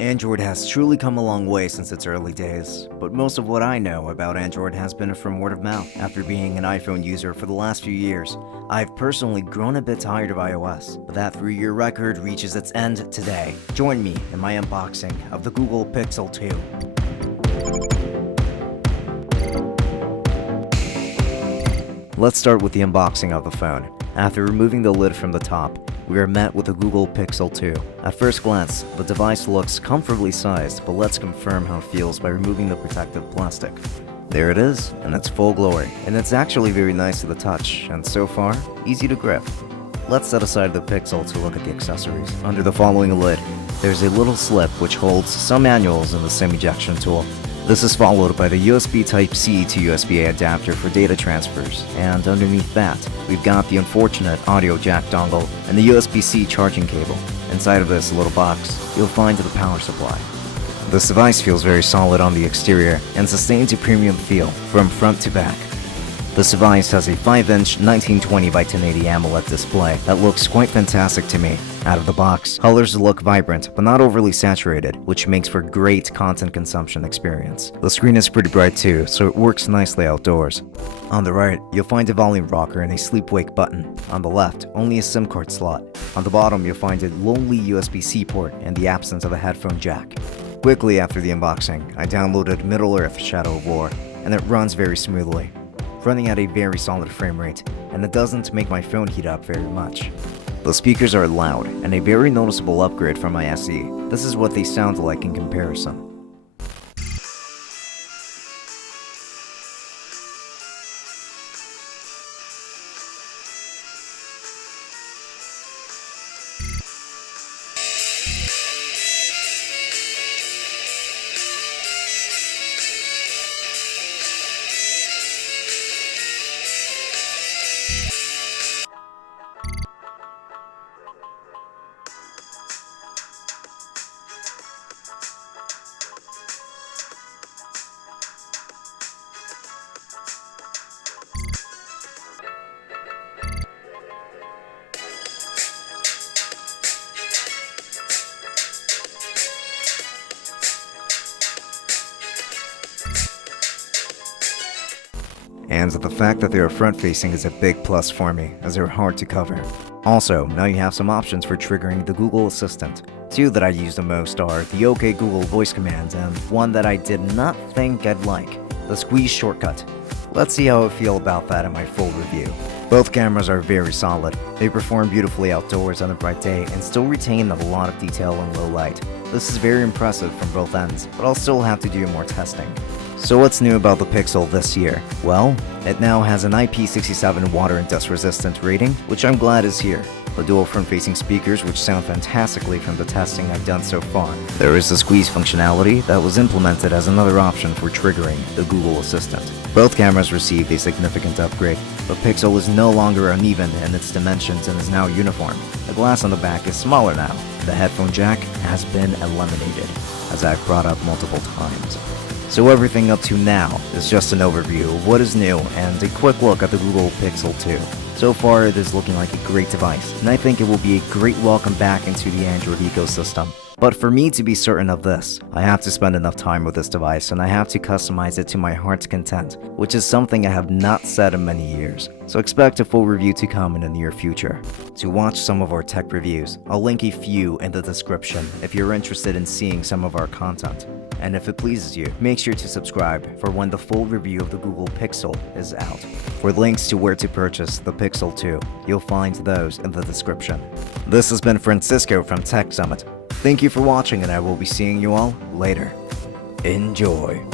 Android has truly come a long way since its early days, but most of what I know about Android has been from word of mouth. After being an iPhone user for the last few years, I've personally grown a bit tired of iOS, but that 3-year record reaches its end today. Join me in my unboxing of the Google Pixel 2. Let's start with the unboxing of the phone. After removing the lid from the top, we are met with the Google Pixel 2. At first glance, the device looks comfortably sized, but let's confirm how it feels by removing the protective plastic. There it is, in its full glory, and it's actually very nice to the touch, and so far, easy to grip. Let's set aside the Pixel to look at the accessories. Under the following lid, there's a little slip which holds some manuals and the SIM ejection tool. This is followed by the USB Type-C to USB-A adapter for data transfers, and underneath that, we've got the unfortunate audio jack dongle and the USB-C charging cable. Inside of this little box, you'll find the power supply. This device feels very solid on the exterior and sustains a premium feel from front to back. This device has a 5-inch 1920 by 1080 AMOLED display that looks quite fantastic to me. Out of the box, colors look vibrant but not overly saturated, which makes for great content consumption experience. The screen is pretty bright too, so it works nicely outdoors. On the right, you'll find a volume rocker and a sleep-wake button. On the left, only a SIM card slot. On the bottom, you'll find a lonely USB-C port and the absence of a headphone jack. Quickly after the unboxing, I downloaded Middle-earth: Shadow of War, and it runs very smoothly, running at a very solid frame rate, and it doesn't make my phone heat up very much. The speakers are loud, and a very noticeable upgrade from my SE. This is what they sound like in comparison. And the fact that they are front-facing is a big plus for me, as they're hard to cover. Also, now you have some options for triggering the Google Assistant. Two that I use the most are the OK Google voice command and one that I did not think I'd like, the squeeze shortcut. Let's see how I feel about that in my full review. Both cameras are very solid. They perform beautifully outdoors on a bright day and still retain a lot of detail in low light. This is very impressive from both ends, but I'll still have to do more testing. So what's new about the Pixel this year? Well, it now has an IP67 water and dust resistant rating, which I'm glad is here. The dual front-facing speakers, which sound fantastically from the testing I've done so far. There is the squeeze functionality that was implemented as another option for triggering the Google Assistant. Both cameras received a significant upgrade. The Pixel is no longer uneven in its dimensions and is now uniform. The glass on the back is smaller now. The headphone jack has been eliminated, as I've brought up multiple times. So everything up to now is just an overview of what is new and a quick look at the Google Pixel 2. So far it is looking like a great device, and I think it will be a great welcome back into the Android ecosystem. But for me to be certain of this, I have to spend enough time with this device and I have to customize it to my heart's content, which is something I have not said in many years. So expect a full review to come in the near future. To watch some of our tech reviews, I'll link a few in the description if you're interested in seeing some of our content. And if it pleases you, make sure to subscribe for when the full review of the Google Pixel is out. For links to where to purchase the Pixel 2, you'll find those in the description. This has been Francisco from Tech Summit. Thank you for watching and I will be seeing you all later. Enjoy.